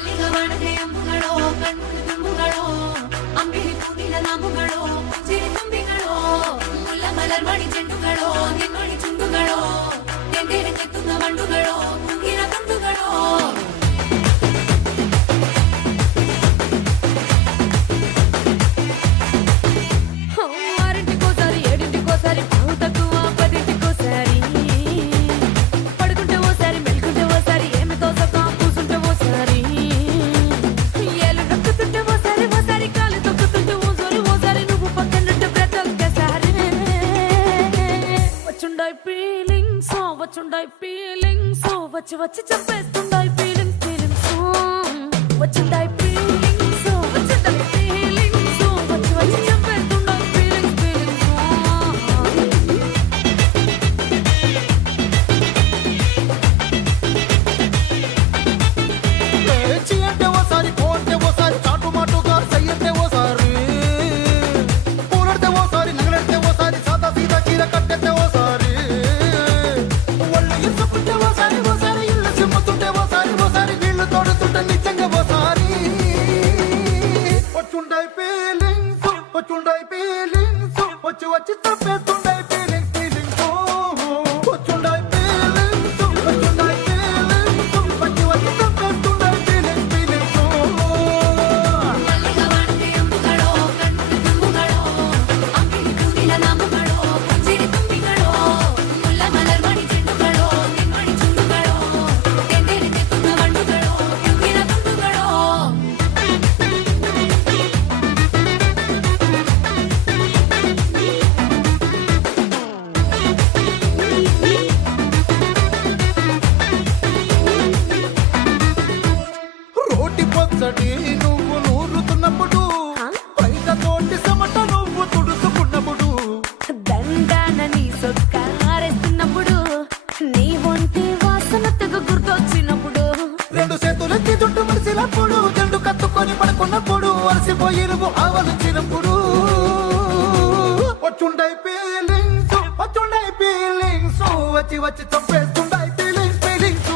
ಮಲ್ಲಿಗವಾಣದೆ ಅಂಬುಗಳೋ ಕಣ್ಮುಳು ತುಂಬುಗಳೋ ಅಂಬಿಳಿ ಪೂನಿನ ನಾಮುಗಳೋ ಚಿರಿ ತುಂಬಿಗಳೋ ಮುಲ್ಲ ಮಲರ್ಮಣಿ ಚೆಂಡುಗಳೋ ನಿನ್ನೊಳಿ ಚುಂಡುಗಳೋ ನೆಂದೇರೆ ಕೆತ್ತುന്ന ಮಂಡುಗಳೋ ಮುಂಗಿನ ತುಂಡುಗಳೋ వచ్చి చెప్పేస్తుండాయి feelings వచ్చిండాయి feelings వచ్చిండాయి feelings వచ్చి చెప్పేస్తుండాయి feelings అంటే ఓసారి పోతే ఓసారి చాటు మాటుగా సయ్యంటే ఓసారి పూలడితే ఓసారి నగలడితే ఓసారి సాదా సీదా చీర కట్టెతే ఓసారి ఒళ్ళు ఇసుకుంటే ఓసారి ఓసారి ఇల్లు సిమ్ముతుంటే ఓసారి ఓసారి నీళ్లు తోడుతుంటే నిజంగా ఓసారి వచ్చుండాయి ఫీలింగ్స్ వచ్చి తప్పేస్తుండాయి ఫీలింగ్స్ వచ్చుండాయి ఫీలింగ్స్ వచ్చి తప్పేస్తుండాయి ఫీలింగ్స్ ಮಲ್ಲಿಗವಾಣದೆ ಅಂಬುಗಳೋ ಕಣ್ಮುಳು ತುಂಬುಗಳೋ ಅಂಬಿಳಿ ಪೂನಿನ ನಾಮುಗಳೋ ಚಿರಿ ತುಂಬಿಗಳೋ ಮುಲ್ಲ ಮಲರ್ಮಣಿ ಚೆಂಡುಗಳೋ ನಿನ್ನೊಳಿ ಚುಂಡುಗಳೋ ನೆಂದೇರೆ ಕೆತ್ತುന്ന ಮಂಡುಗಳೋ ಮುಂಗಿನ ತುಂಡುಗಳೋ రోటి పచ్చడి నువ్వు నూరుతున్నప్పుడు బయట తోటి సమట నువ్వు తుడుచుకున్నప్పుడు దండానని సొక్కారేస్తున్నప్పుడు నీ ఒంటి వాసన తెగ గుర్తొచ్చినప్పుడు రెండు చేతులెత్తి చుట్టూ మడిసినప్పుడు జండు కత్తుకొని పడుకున్నప్పుడు అలసిపోయి నువ్వు ఆవలించినప్పుడు వచ్చుండాయి ఫీలింగ్స్ వచ్చి చంపేస్తుండాయి ఫీలింగ్స్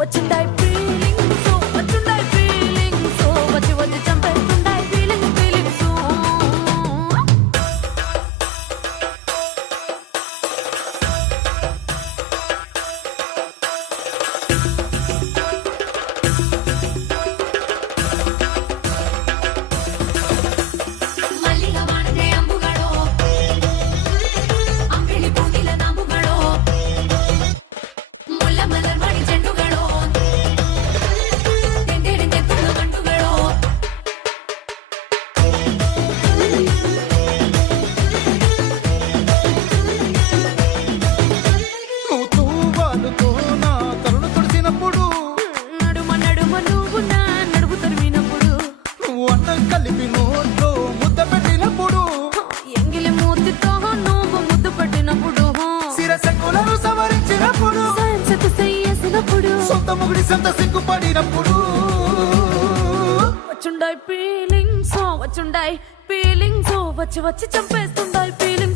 వచ్చిండాయి ఫీలింగ్స్ వచ్చిండాయి ఫీలింగ్స్ వచ్చి చంపేస్తుండాయి ఫీలింగ్స్ ಮಲ್ಲಿಗವಾಣದೆ ಅಂಬುಗಳೋ ಅಂಬಿಳಿ ಪೂನಿನ ನಾಮುಗಳೋ ಮುಲ್ಲ ಮಲರ್ಮಣಿ ಚೆಂಡುಗಳೋ ನೆಂದೇರೆ ಕೆತ್ತುന്ന ಮಂಡುಗಳೋ నువ్వు తూవాలుతో నా తరుణు తుడిసినప్పుడు నడుమ నువ్వు నా నడుపు తరిమినప్పుడు నువ్వు అన్నం కలిపి నోట్లో ముద్ద పెట్టినప్పుడు ఎంగిలి మూతితో నువ్వు ముద్దు పట్టినప్పుడు శిరసంగులను సవరించినప్పుడు సైన్సకు చెయ్యేసినప్పుడు సొంత ముగుడి సంత సిగ్గుపడినప్పుడు వచ్చుండాయి ఫీలింగ్స్ వచ్చి చంపేస్తుండాయి ఫీలింగ్స్